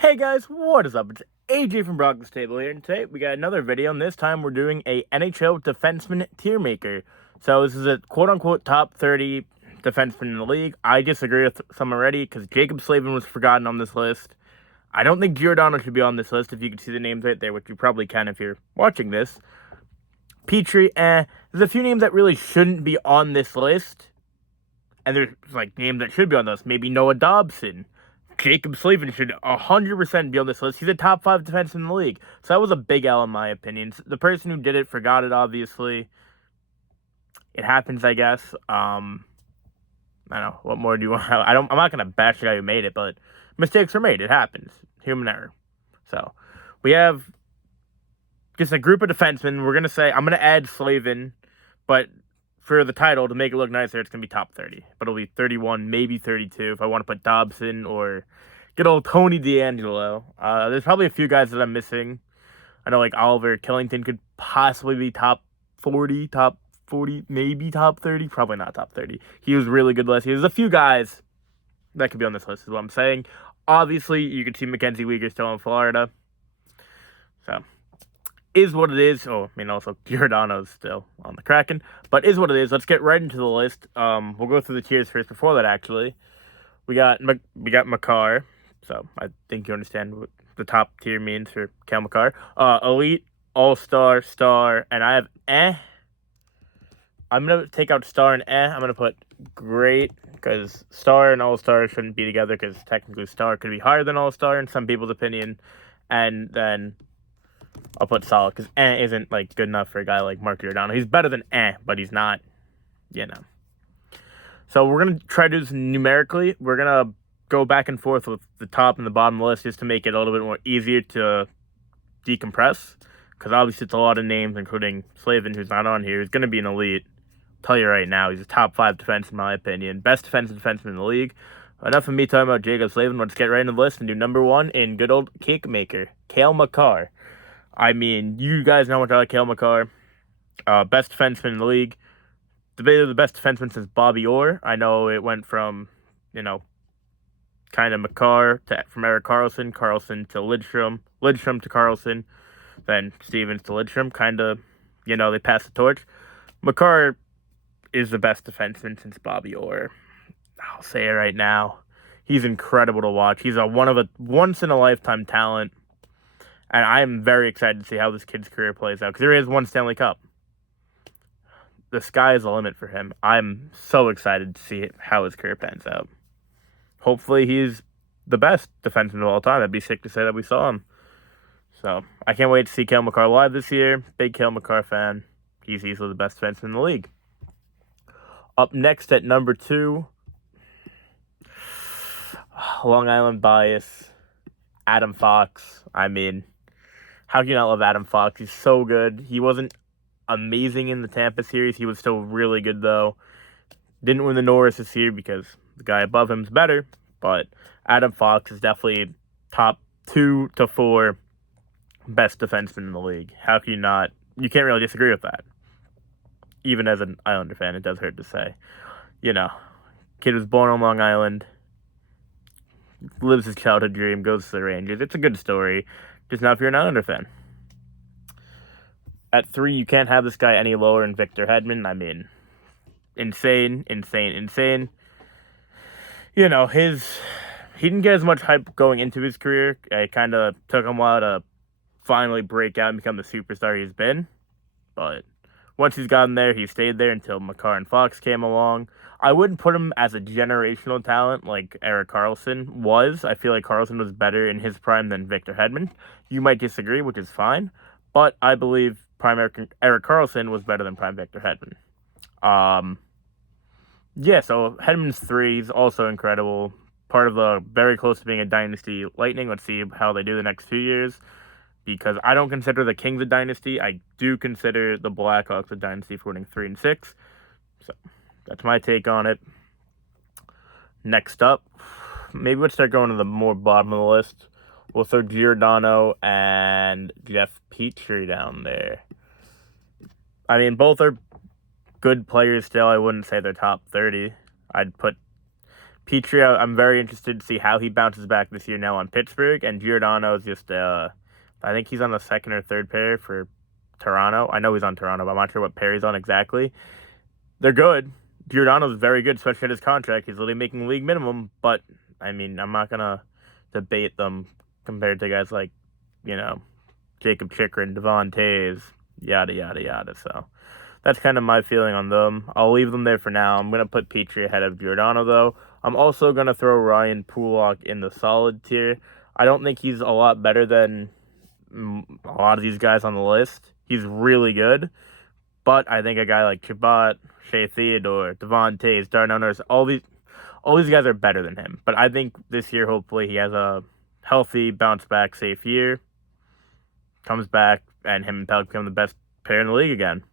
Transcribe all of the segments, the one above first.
Hey guys, what is up? It's AJ from Brock's Table here, and today we got another video, and this time we're doing a NHL defenseman tier maker. So this is a quote-unquote top 30 defenseman in the league. I disagree with some already, because Jacob Slavin was forgotten on this list. I don't think Giordano should be on this list, if you can see the names right there, which you probably can if you're watching this. Petrie, There's a few names that really shouldn't be on this list, and there's like names that should be on this. Maybe Noah Dobson. Jacob Slavin should 100% be on this list. He's a top 5 defenseman in the league. So that was a big L in my opinion. The person who did it forgot it, obviously. It happens, I guess. I don't know. What more do you want? I'm not going to bash the guy who made it, but mistakes are made. It happens. Human error. So we have just a group of defensemen. We're going to say, I'm going to add Slavin, but for the title, to make it look nicer, it's going to be top 30. But it'll be 31, maybe 32 if I want to put Dobson or good old Tony DeAngelo. There's probably a few guys that I'm missing. I know like Oliver Killington could possibly be top 40, maybe top 30. Probably not top 30. He was really good last year. There's a few guys that could be on this list is what I'm saying. Obviously, you can see Mackenzie Weegar still in Florida. So is what it is. Oh, I mean, also Giordano's still on the Kraken, but is what it is. Let's get right into the list. We'll go through the tiers first. Before that, actually, we got Makar. So I think you understand what the top tier means for Cale Makar. Elite, All-Star, Star, and I have I'm gonna take out Star and I'm gonna put Great, because Star and All-Star shouldn't be together, because technically Star could be higher than All-Star in some people's opinion, and then I'll put Solid, because isn't like good enough for a guy like Mark Giordano. He's better than but he's not, So we're going to try to do this numerically. We're going to go back and forth with the top and the bottom list just to make it a little bit more easier to decompress, because obviously it's a lot of names, including Slavin, who's not on here. He's going to be an elite. I'll tell you right now, he's a top 5 defenseman in my opinion. Best defenseman in the league. Enough of me talking about Jacob Slavin. Let's get right into the list and do number 1 in good old cake maker, Cale Makar. I mean, you guys know what I like Cale Makar. Best defenseman in the league. Debated the best defenseman since Bobby Orr. I know it went from, kind of Makar from Erik Karlsson to Lidstrom to Karlsson, then Stevens to Lidstrom. Kind of, they passed the torch. Makar is the best defenseman since Bobby Orr. I'll say it right now. He's incredible to watch. He's a once-in-a-lifetime talent. And I am very excited to see how this kid's career plays out, because there is one Stanley Cup. The sky is the limit for him. I'm so excited to see how his career pans out. Hopefully he's the best defenseman of all time. That'd be sick to say that we saw him. So I can't wait to see Cale Makar live this year. Big Cale Makar fan. He's easily the best defenseman in the league. Up next at number 2, Long Island bias, Adam Fox. I mean, how can you not love Adam Fox? He's so good. He wasn't amazing in the Tampa series. He was still really good, though. Didn't win the Norris this year because the guy above him is better. But Adam Fox is definitely top 2 to 4 best defenseman in the league. How can you not? You can't really disagree with that. Even as an Islander fan, it does hurt to say. Kid was born on Long Island, lives his childhood dream, goes to the Rangers. It's a good story. Just not if you're an Islander fan. At 3, you can't have this guy any lower than Victor Hedman. I mean, insane. He didn't get as much hype going into his career. It kind of took him a while to finally break out and become the superstar he's been. But once he's gotten there, he stayed there until Makar and Fox came along. I wouldn't put him as a generational talent like Erik Karlsson was. I feel like Karlsson was better in his prime than Victor Hedman. You might disagree, which is fine. But I believe prime Erik Karlsson was better than prime Victor Hedman. So Hedman's 3 is also incredible. Part of the very close to being a dynasty Lightning. Let's see how they do the next 2 years. Because I don't consider the Kings a dynasty. I do consider the Blackhawks a dynasty for winning 3 and 6. So that's my take on it. Next up, maybe let's start going to the more bottom of the list. We'll throw Giordano and Jeff Petrie down there. I mean, both are good players still. I wouldn't say they're top 30. I'd put Petrie, I'm very interested to see how he bounces back this year now on Pittsburgh. And Giordano is just, I think he's on the second or third pair for Toronto. I know he's on Toronto, but I'm not sure what pair he's on exactly. They're good. Giordano's very good, especially at his contract. He's literally making league minimum, but, I mean, I'm not going to debate them compared to guys like, Jacob Chikrin, Devon Taves, yada, yada, yada. So that's kind of my feeling on them. I'll leave them there for now. I'm going to put Petrie ahead of Giordano, though. I'm also going to throw Ryan Pulock in the solid tier. I don't think he's a lot better than a lot of these guys on the list. He's really good. But I think a guy like Chabot, Shea Theodore, Devon Taves, Darnell Nurse, all these guys are better than him. But I think this year, hopefully, he has a healthy, bounce-back, safe year. Comes back, and him and Pelk become the best pair in the league again.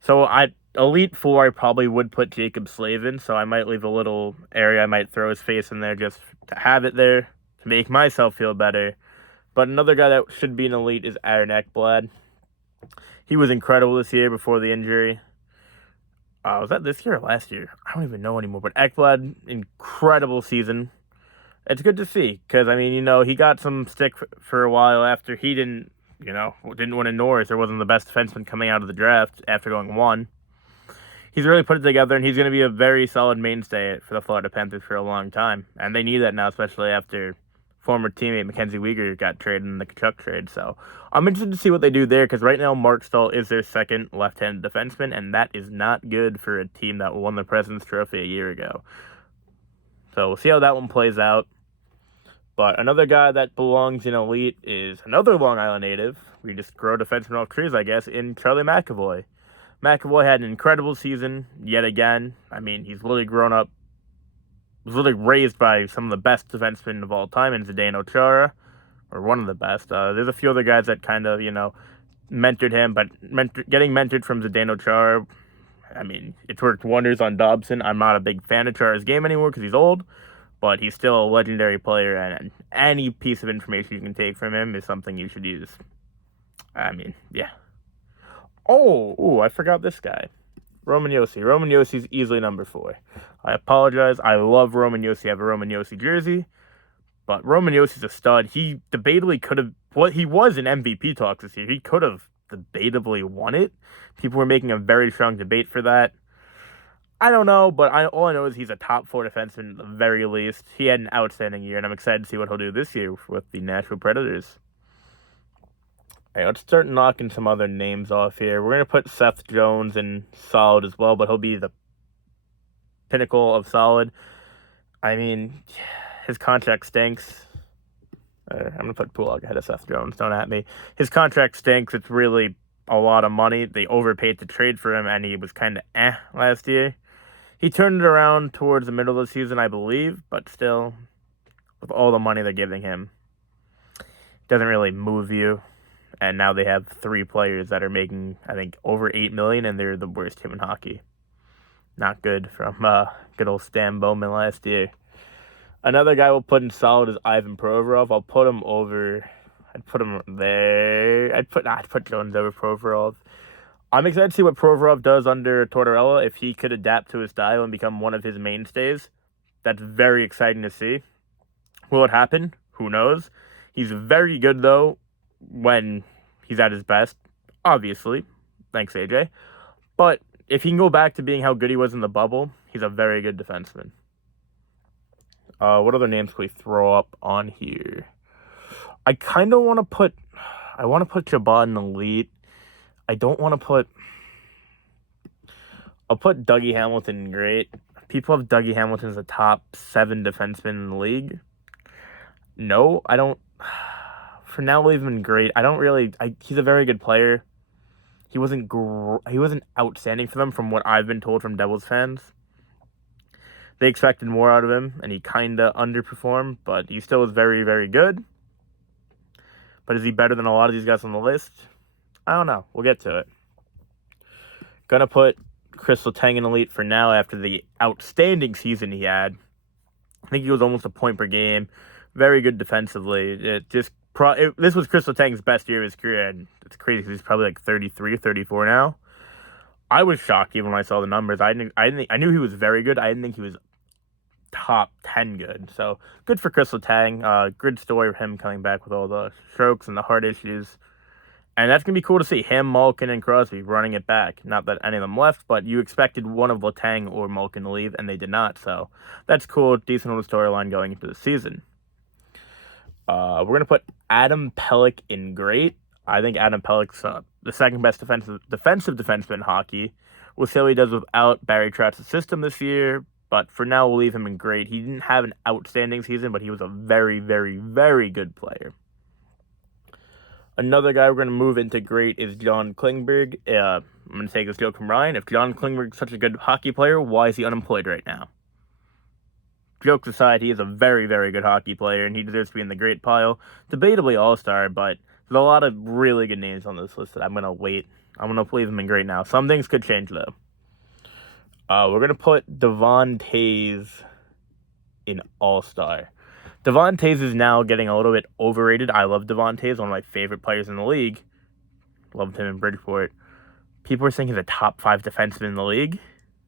So Elite Four, I probably would put Jacob Slavin, so I might leave a little area. I might throw his face in there just to have it there, to make myself feel better. But another guy that should be an Elite is Aaron Ekblad. He was incredible this year before the injury. Was that this year or last year? I don't even know anymore. But Ekblad, incredible season. It's good to see because, he got some stick for a while after he didn't win a Norris or wasn't the best defenseman coming out of the draft after going 1. He's really put it together, and he's going to be a very solid mainstay for the Florida Panthers for a long time. And they need that now, especially after former teammate Mackenzie Weegar got traded in the Kachuk trade. So I'm interested to see what they do there because right now Mark Stahl is their second left-handed defenseman, and that is not good for a team that won the President's Trophy a year ago. So we'll see how that one plays out. But another guy that belongs in Elite is another Long Island native. We just grow defensemen off trees, I guess, in Charlie McAvoy. McAvoy had an incredible season yet again. He's literally grown up, was literally raised by some of the best defensemen of all time in Zdeno Chara, or one of the best. There's a few other guys that kind of, mentored him, but getting mentored from Zdeno Chara, it's worked wonders on Dobson. I'm not a big fan of Chara's game anymore because he's old, but he's still a legendary player, and any piece of information you can take from him is something you should use. Yeah. Oh, I forgot this guy. Roman Yossi. Roman Yossi's easily number 4. I apologize. I love Roman Yossi. I have a Roman Yossi jersey. But Roman Yossi's a stud. He debatably could have... he was in MVP talks this year. He could have debatably won it. People were making a very strong debate for that. I don't know, but all I know is he's a top 4 defenseman at the very least. He had an outstanding year, and I'm excited to see what he'll do this year with the Nashville Predators. All right, let's start knocking some other names off here. We're going to put Seth Jones in solid as well, but he'll be the pinnacle of solid. His contract stinks. I'm going to put Pulock ahead of Seth Jones. Don't at me. His contract stinks. It's really a lot of money. They overpaid to trade for him, and he was kind of last year. He turned it around towards the middle of the season, I believe, but still, with all the money they're giving him, it doesn't really move you. And now they have 3 players that are making, I think, over $8 million, and they're the worst team in hockey. Not good from good old Stan Bowman last year. Another guy we'll put in solid is Ivan Provorov. I'll put him over. I'd put him there. I'd put Jones over Provorov. I'm excited to see what Provorov does under Tortorella. If he could adapt to his style and become one of his mainstays, that's very exciting to see. Will it happen? Who knows? He's very good, though, when he's at his best, obviously. Thanks, AJ. But if he can go back to being how good he was in the bubble, he's a very good defenseman. What other names can we throw up on here? I kind of want to put... I want to put Chabot in Elite. I don't want to put... I'll put Dougie Hamilton in great. People have Dougie Hamilton as a top 7 defenseman in the league. No, I don't... For now, we'll leave him in great. I don't really... he's a very good player. He wasn't outstanding for them from what I've been told from Devils fans. They expected more out of him, and he kind of underperformed, but he still was very, very good. But is he better than a lot of these guys on the list? I don't know. We'll get to it. Gonna put Chris Letang in Elite for now after the outstanding season he had. I think he was almost a point per game. Very good defensively. This was Chris Letang's best year of his career, and it's crazy because he's probably like 33 or 34 now. I was shocked even when I saw the numbers. I knew he was very good. I didn't think he was top 10 good. So good for Chris Letang. Good story of him coming back with all the strokes and the heart issues. And that's going to be cool to see him, Malkin, and Crosby running it back. Not that any of them left, but you expected one of Letang or Malkin to leave, and they did not. So that's cool. Decent little storyline going into the season. We're going to put Adam Pelech in great. I think Adam Pelech's the second best defensive defenseman in hockey. We'll see how he does without Barry Trotz's system this year, but for now, we'll leave him in great. He didn't have an outstanding season, but he was a very, very, very good player. Another guy we're going to move into great is John Klingberg. I'm going to take this joke from Ryan. If John Klingberg's such a good hockey player, why is he unemployed right now? Jokes aside, he is a very, very good hockey player, and he deserves to be in the great pile. Debatably all-star, but there's a lot of really good names on this list that I'm going to wait. I'm going to leave him in great now. Some things could change, though. We're going to put Devon Toews in all-star. Devon Toews is now getting a little bit overrated. I love Devon Toews, one of my favorite players in the league. Loved him in Bridgeport. People are saying he's a top 5 defenseman in the league.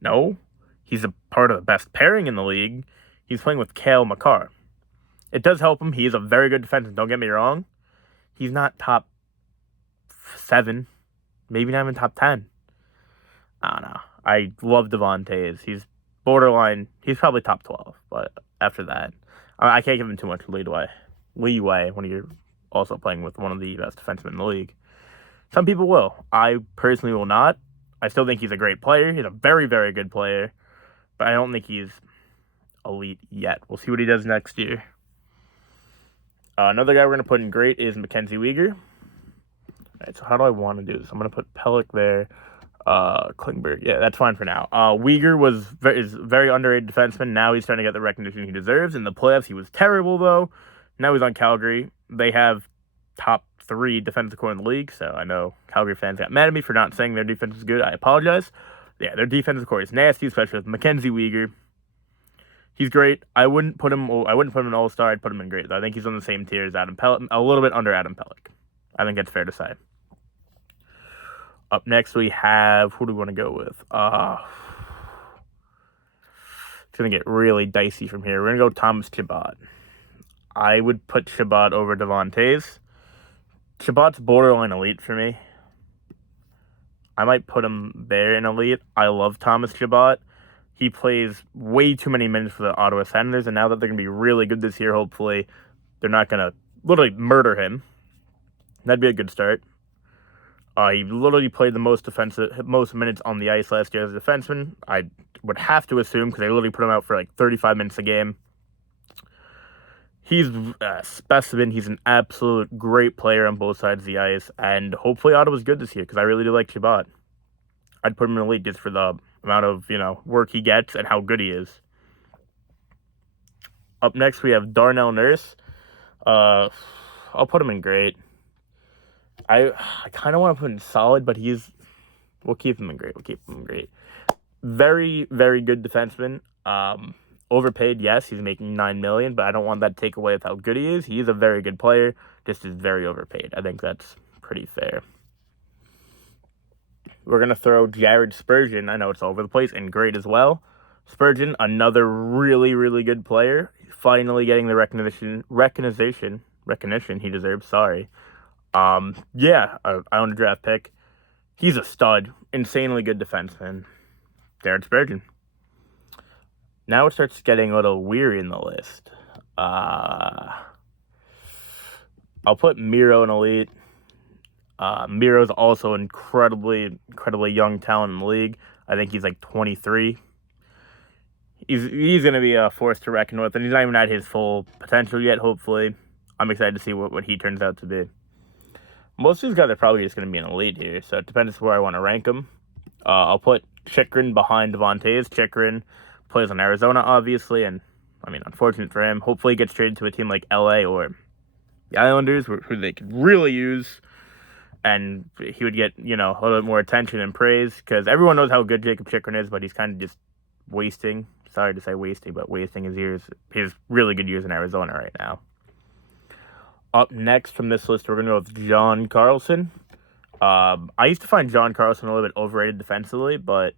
No. He's a part of the best pairing in the league. He's playing with Cale Makar. It does help him. He is a very good defenseman. Don't get me wrong. He's not top 7. Maybe not even top 10. I don't know. I love Devon Toews. He's borderline. He's probably top 12. But after that, I can't give him too much leeway when you're also playing with one of the best defensemen in the league. Some people will. I personally will not. I still think he's a great player. He's a very, very good player. But I don't think he's elite yet. We'll see what he does next year. Another guy we're going to put in great is Mackenzie Weegar. All right, so how do I want to do this? I'm going to put Pelech there. Klingberg. Yeah, that's fine for now. Weegar is very underrated defenseman. Now he's starting to get the recognition he deserves. In the playoffs, he was terrible, though. Now he's on Calgary. They have top 3 defensive core in the league, so I know Calgary fans got mad at me for not saying their defense is good. I apologize. Yeah, their defensive core is nasty, especially with Mackenzie Weegar. He's great. I wouldn't put him in all-star. I'd put him in great. I think he's on the same tier as Adam Pelech, a little bit under Adam Pelech. I think that's fair to say. Up next, we have, who do we want to go with? It's going to get really dicey from here. We're going to go Thomas Chabot. I would put Chabot over Devon Toews. Chabot's borderline elite for me. I might put him there in elite. I love Thomas Chabot. He plays way too many minutes for the Ottawa Senators, and now that they're going to be really good this year, hopefully, they're not going to literally murder him. That'd be a good start. He literally played the most minutes on the ice last year as a defenseman. I would have to assume, because they literally put him out for like 35 minutes a game. He's a specimen. He's an absolute great player on both sides of the ice, and hopefully Ottawa's good this year, because I really do like Chabot. I'd put him in elite just for the amount of, work he gets and how good he is. Up next, we have Darnell Nurse. I'll put him in great. I kind of want to put him in solid, but we'll keep him in great. Very, very good defenseman. Overpaid, yes, he's making $9 million, but I don't want that to take away with how good he is. He is a very good player, just is very overpaid. I think that's pretty fair. We're going to throw Jared Spurgeon. I know it's all over the place, and great as well. Spurgeon, another really, really good player. Finally getting the recognition he deserves. Sorry. I own a draft pick. He's a stud. Insanely good defenseman. Jared Spurgeon. Now it starts getting a little weary in the list. I'll put Miro in elite. Miro's also incredibly young talent in the league. I think he's like 23. He's going to be a force to reckon with, and he's not even at his full potential yet, hopefully. I'm excited to see what he turns out to be. Most of these guys are probably just going to be in elite here, so it depends where I want to rank them. I'll put Chychrun behind Devon Toews. Chychrun plays in Arizona, obviously, and, unfortunate for him. Hopefully he gets traded to a team like LA or the Islanders, who they could really use, and he would get, a little bit more attention and praise, because everyone knows how good Jacob Chychrun is, but he's kind of just wasting. Sorry to say wasting, but wasting his really good years in Arizona right now. Up next from this list, we're going to go with John Carlson. I used to find John Carlson a little bit overrated defensively, but,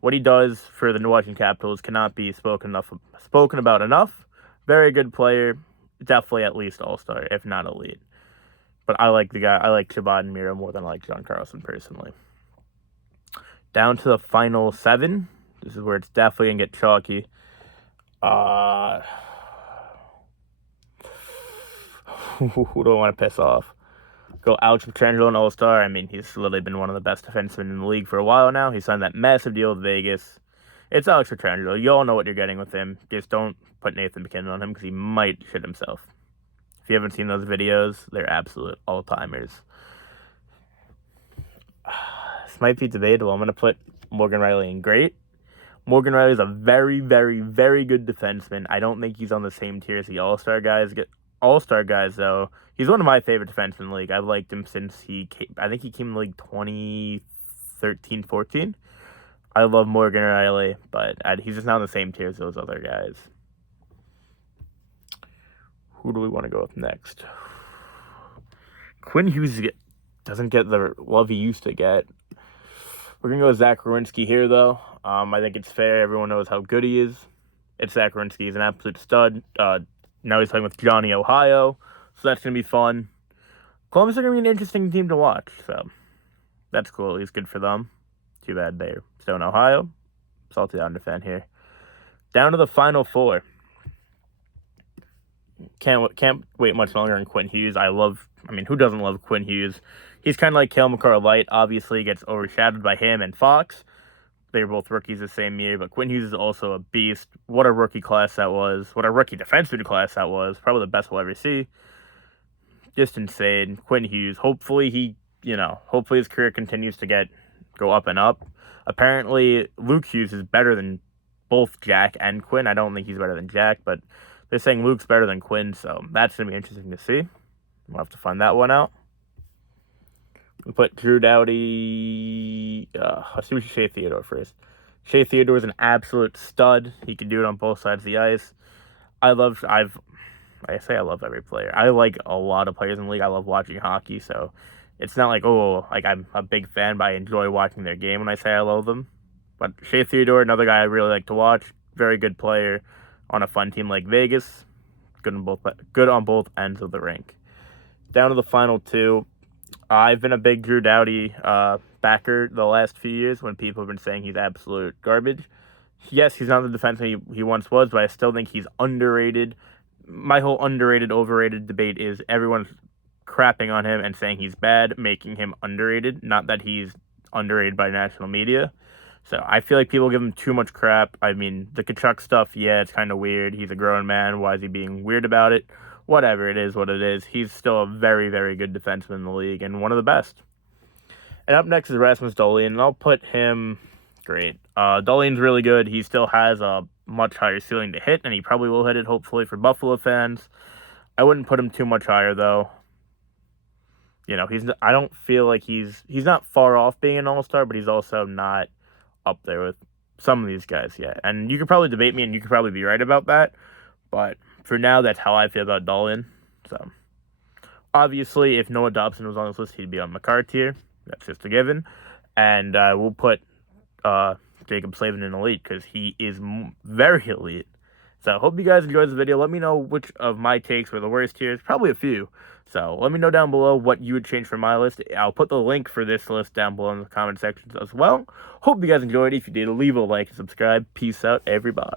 what he does for the Washington Capitals cannot be spoken about enough. Very good player. Definitely at least all-star, if not elite. But I like the guy. I like Chabot and Miro more than I like John Carlson personally. Down to the final 7. This is where it's definitely going to get chalky. Who do I want to piss off? Go Alex Pietrangelo, an all-star. I mean, he's literally been one of the best defensemen in the league for a while now. He signed that massive deal with Vegas. It's Alex Pietrangelo. You all know what you're getting with him. Just don't put Nathan MacKinnon on him because he might shit himself. If you haven't seen those videos, they're absolute all-timers. This might be debatable. I'm going to put Morgan Rielly in great. Morgan Rielly is a very, very, very good defenseman. I don't think he's on the same tier as the all-star guys. All-star guys, though, he's one of my favorite defensemen in the league. I've liked him since he came. I think he came in the league 2013, 14. I love Morgan Rielly, but he's just not on the same tier as those other guys. Who do we want to go with next? Quinn Hughes doesn't get the love he used to get. We're going to go with Zach Werenski here, though. I think it's fair. Everyone knows how good he is. It's Zach Werenski. He's an absolute stud. Now he's playing with Johnny Ohio, so that's going to be fun. Columbus are going to be an interesting team to watch, so that's cool. At least good for them. Too bad they're still in Ohio. Salty Islander fan here. Down to the final 4. Can't wait much longer on Quinn Hughes. Who doesn't love Quinn Hughes? He's kind of like Cale Makar Light. Obviously, he gets overshadowed by him and Fox. They were both rookies the same year, but Quinn Hughes is also a beast. What a rookie class that was. What a rookie defenseman class that was. Probably the best we'll ever see. Just insane. Quinn Hughes. Hopefully his career continues to go up and up. Apparently, Luke Hughes is better than both Jack and Quinn. I don't think he's better than Jack, but they're saying Luke's better than Quinn, so that's going to be interesting to see. We'll have to find that one out. We put Drew Doughty. Let's see what Shea Theodore first. Shea Theodore is an absolute stud. He can do it on both sides of the ice. I love every player. I like a lot of players in the league. I love watching hockey, so it's not like, I'm a big fan, but I enjoy watching their game when I say I love them. But Shea Theodore, another guy I really like to watch. Very good player on a fun team like Vegas. Good on both ends of the rink. Down to the final 2. I've been a big Drew Doughty backer the last few years when people have been saying he's absolute garbage. Yes, he's not the defenseman he once was, but I still think he's underrated. My whole underrated, overrated debate is everyone's crapping on him and saying he's bad, making him underrated. Not that he's underrated by national media. So I feel like people give him too much crap. I mean, the Kachuk stuff, yeah, it's kind of weird. He's a grown man. Why is he being weird about it? Whatever, it is what it is. He's still a very, very good defenseman in the league and one of the best. And up next is Rasmus Dahlin, and I'll put him great. Dahlin's really good. He still has a much higher ceiling to hit, and he probably will hit it, hopefully, for Buffalo fans. I wouldn't put him too much higher, though. I don't feel like he's not far off being an all-star, but he's also not up there with some of these guys yet. And you could probably debate me, and you could probably be right about that. But for now, that's how I feel about Dahlin. So, obviously, if Noah Dobson was on this list, he'd be on Makar tier. That's just a given. And we'll put Jacob Slavin in elite because he is very elite. So, I hope you guys enjoyed this video. Let me know which of my takes were the worst tiers. Probably a few. So, let me know down below what you would change for my list. I'll put the link for this list down below in the comment sections as well. Hope you guys enjoyed. If you did, leave a like and subscribe. Peace out, everybody.